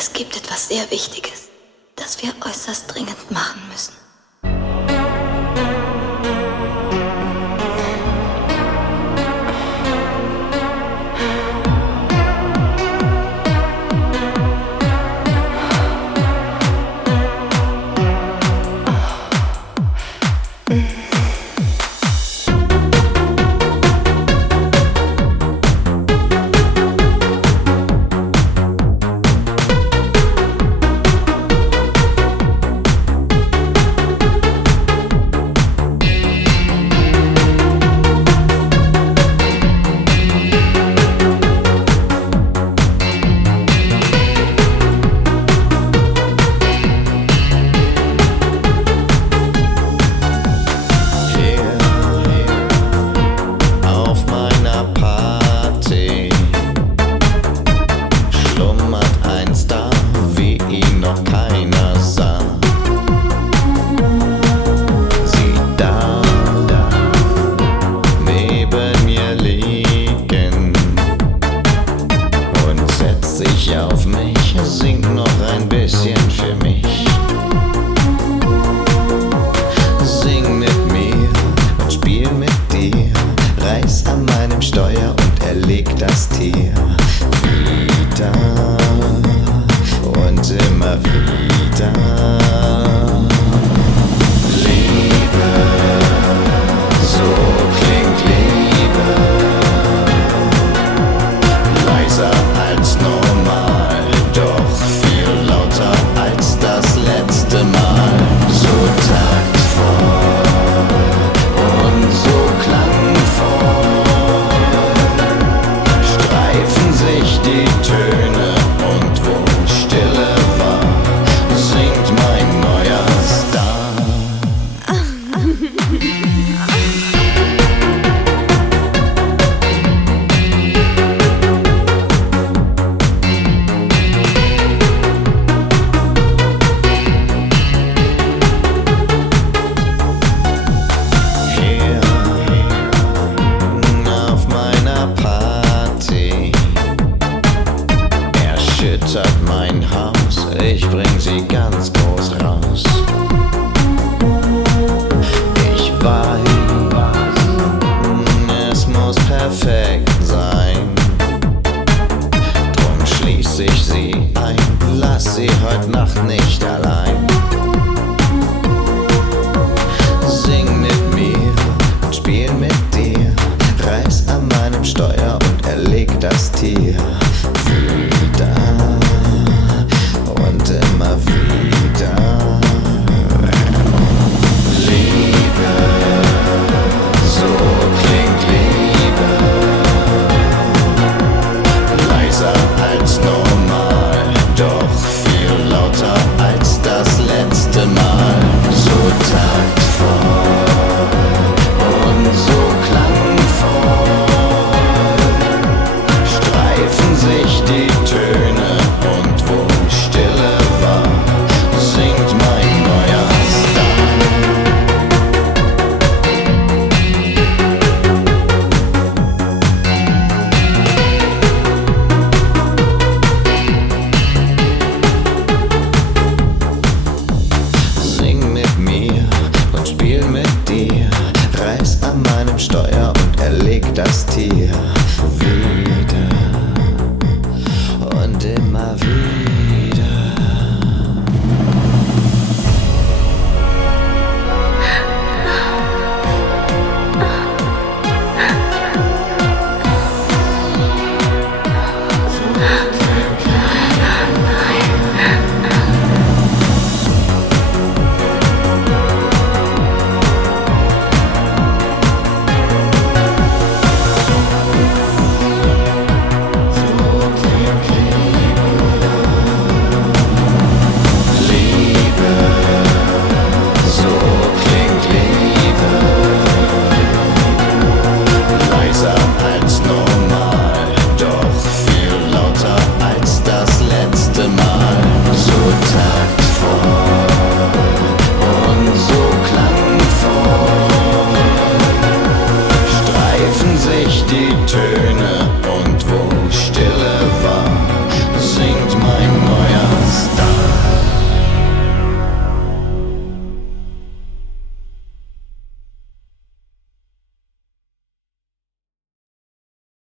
Es gibt etwas sehr Wichtiges, das wir äußerst dringend machen müssen. Auf mich, sing noch ein bisschen für mich. Sing mit mir und spiel mit dir, reiß an meinem Steuer und erleg das Tier. Wieder und immer wieder. Liebe, so klingt Liebe, leiser als normal, doch viel lauter als das letzte Mal. So taktvoll und so klangvoll streifen sich die Töne, und wo Stille war, singt mein neuer Star. Erschüttert mein Haus, ich bring sie ganz groß raus. Ich weiß, es muss perfekt sein, drum schließ ich sie ein, lass sie heute Nacht nicht allein. Sing mit mir und spiel mit dir, reiß an meinem Steuer und erleg das Tier. Wieder und immer wieder. Liebe, so klingt Liebe, leiser als normal, doch